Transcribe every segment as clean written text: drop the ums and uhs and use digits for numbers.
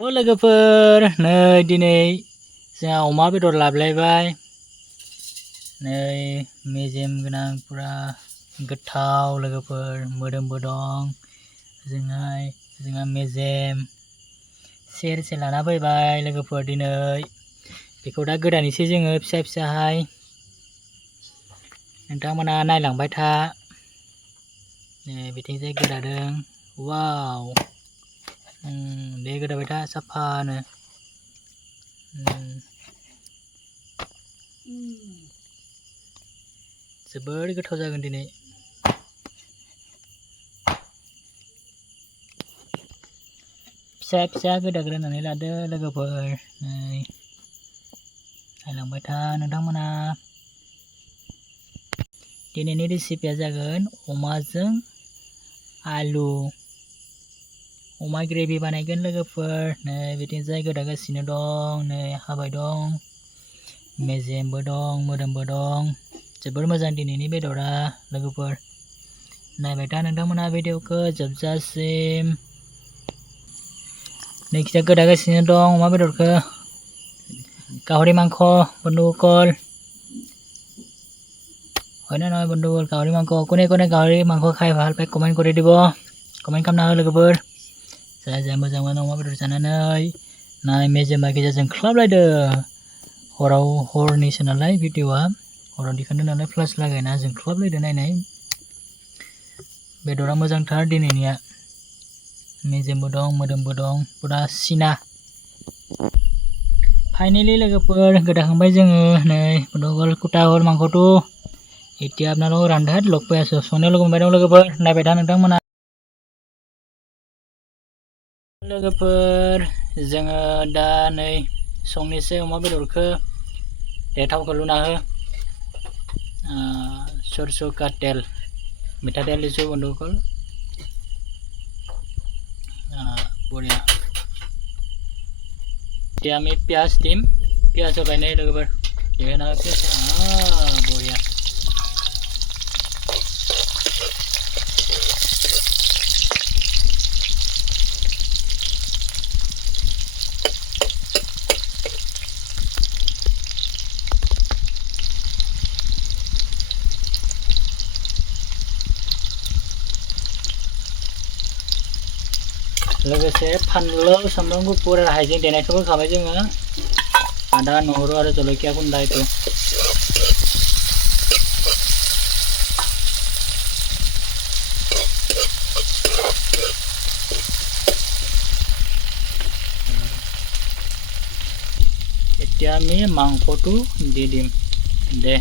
लोगोफोर नै दिनै जोंहा अमा बेदर लाबोलायबाय नै मेजेम गोनां पुरा गोथाव लोगोफोर मोदोमबो दं जोंहा मेजेम सेरसे लाना फैबाय लोगोफोर दिनै बेखौ दा गोदानैसो जोङो फिसा फिसाहाय नोंथांमोना नायलांबाय था नै बिथिंजाय गोदादों वाव दे गोदाबाय था साफानो जोबोर गोथाव जागोन दिनै फिसा गोदाग्रोनानै लादो लोगोफोर नै नायलांबाय था नोंथांमोना दिनैनि रेसिपिया जागोन अमाजों आलु अमा ग्रेभि बानायगोन लोगोफोर नै बिथिंजाय गोदागासिनो दं नै हाबाय दं मेजेमबो दं मोदोमबो दं जोबोर मोजां दिनैनि बेदरा लोगोफोर नायबाय था नोंथांमोना भिडिअखौ जोबजासिम नैखिजा गोदागासिनो दं अमा बेदरखौ गाहरि मांस बন্ধুসকল হয়নে নহয় বন্ধুসকল গাহৰি মাংস কোনে কোনে গাহৰি মাংস খাই ভাল পায় কমেন্ট কৰি দিব কমেন্ট খামনা हो लोगोफोर जाय मोजां मोनो अमा बेदर जानानै नाय मेजेमा गेजेर जोंख्लाबलायदो हरनिसो नालाय भिडिअआ हराव दिखांदों नालाय फ्लास लागायना जोंख्लाबलायदो नायनाय बेदरा मोजांथार दिनैनिया मेजेमबो दं मोदोमबो दं पुरा सिना फाइनाली लोगोफोर गोदाखांबाय जोङो नै बন্ধুসকল कुटा हल मांखটো এতিয়া আপোনালোকক ৰান্ধাত লগ পাই আছো সনেও লগ পাই लोगोफोर नायबाय था नोंथांमोना लोगोफोर जोङो दा नै संनोसै अमा बेदरखौ देथावखौ लुना हो सरसो का तेल मिठा तेल दिसो बন্ধুসকল बढ़िया এতিয়া আমি পিয়াজ দিম পিয়াজ होबाय नै लोगोफोर देना पियाज बढ़िया लोगोसे फानलु सामब्राम गुफुर हाइजें देनायखौबो खाबाय जोङो आदा নহৰু आरो जलखिया गुन्दा इतो এতিয়া আমি মাংসটো দি দিম দে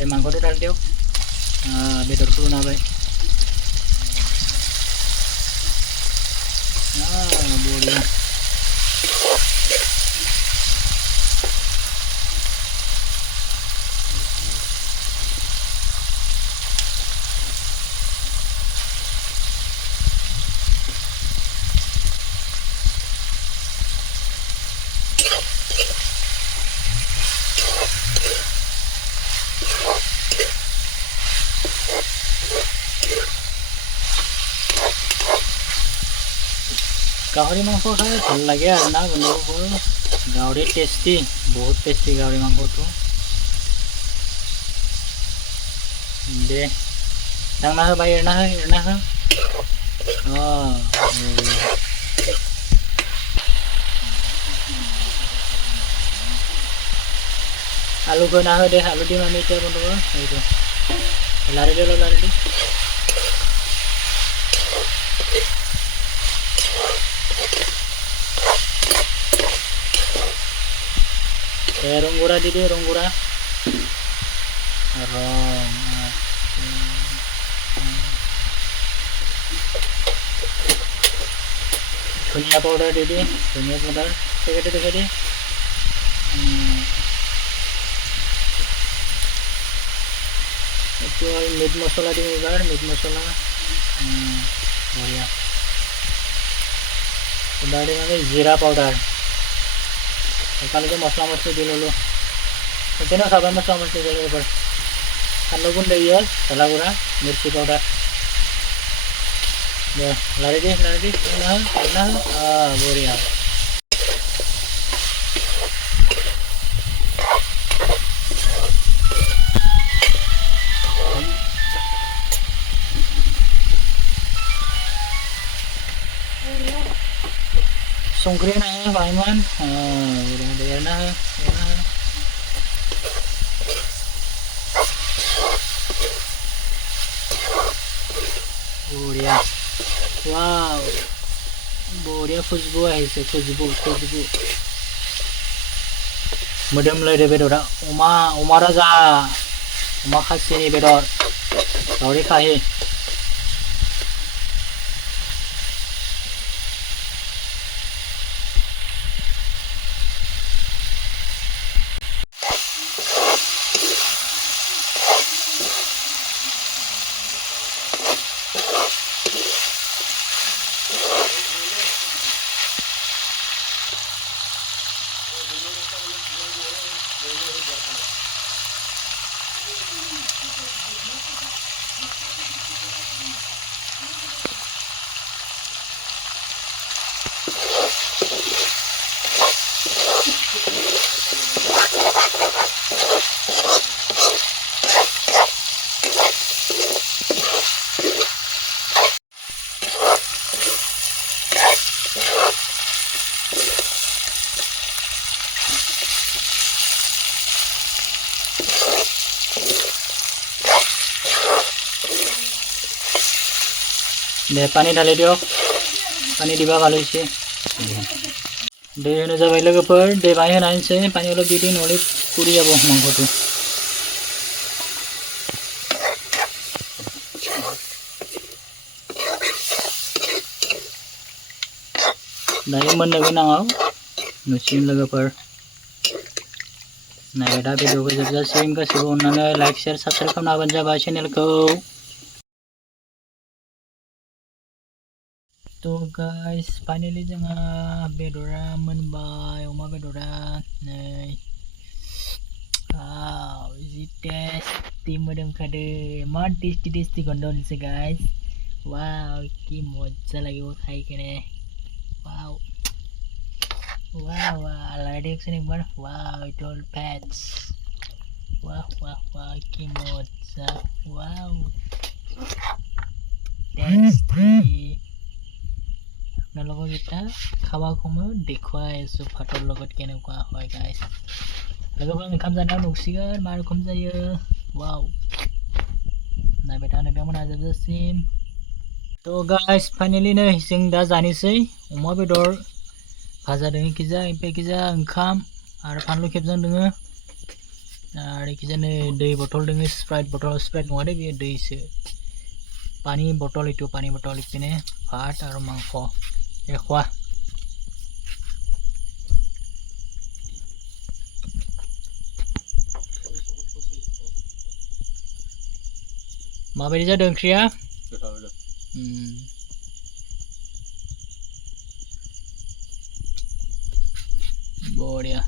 এই মাংসটো ঢালি দিওক বেদৰটো নাবাই बढ़िया गाहरि मांस खाय ভাল লাগে আর না বন্ধুসকল गाहरि टेस्टी बहुत टेस्टी गाहरि मांसটো दे दांना हो बाय एरना हो आलु गना हो दे आलु दिम আমি এতিয়া বন্ধুসকল এইটো লাৰি দে रंगुरा दीदी रंगुरा धनिया पाउडर दीदी धनिया पाउडर देखा दी मीट मसला दी बार मीट मसला बढ़िया दाड़ी में जीरा पाउडर कल के मसला मछली दी लो तेना सब मसला मछली दे पर खानलो गुंडे हल्ला गुड़ा मिर्ची powder Ya, lari deh. Nah. Boria. Songkri na Pak Iman. Udah ada ya. Boria. Wow. Boria खुशबू आहे खुशबू मोदोमलाय दे बेदरा अमा राजा अमा खासिनि बेदर दावदै खाहि दे पानी ढालि दियो पानी दिबा ভালো হইছে दै होनो जाबाय लोगोफोर दै बाय होनानैसै पानी हलो दिदि नले पुरि जाबो मांखोखौ दायो मोननो गोनाङाव नुसिम लोगोफोर नाय दा भिडिअखौ जोबजासिम गासिबो अननानै लाइक शेयार साबस्क्राइब खालामना होबानो जाबाय चेनेलखौ तो गाइस फाइनली जोंहा बेदरा मोनबाय अमा बेदरा नै जि टेस्टी मोदोमखादो मा टेस्टी गन्धनिसै गाइस वाव कि मजा লাগিব खाइकेने वाव लाइट एक्शन एक बार वाव इट ऑल पैट्स वाव कि मजा वाव टेस्टी नलगो गीता खावा खमो देखुवाय सो फाटर लगत केनेकुवा होय गाइस लोगोफोर ओंखाम जानायाव नुसिगोन मा रोखोम जायो वाव नायबाय था नोंथांमोना जोबजासिम तो गाइस फाइनली नै जों दा जानिसै अमा बेदर भाजा दोङो किजा ओमफ्राय किजा ओंखाम आरो फानलु खेबजां दोङो आरो किजा नै दै बटल दोङो स्प्राइट नङा दे बेयो दैसो पानी बटल इपिने भात आरो मांस एखवा माबायदि जादों ओंख्रिया बरिया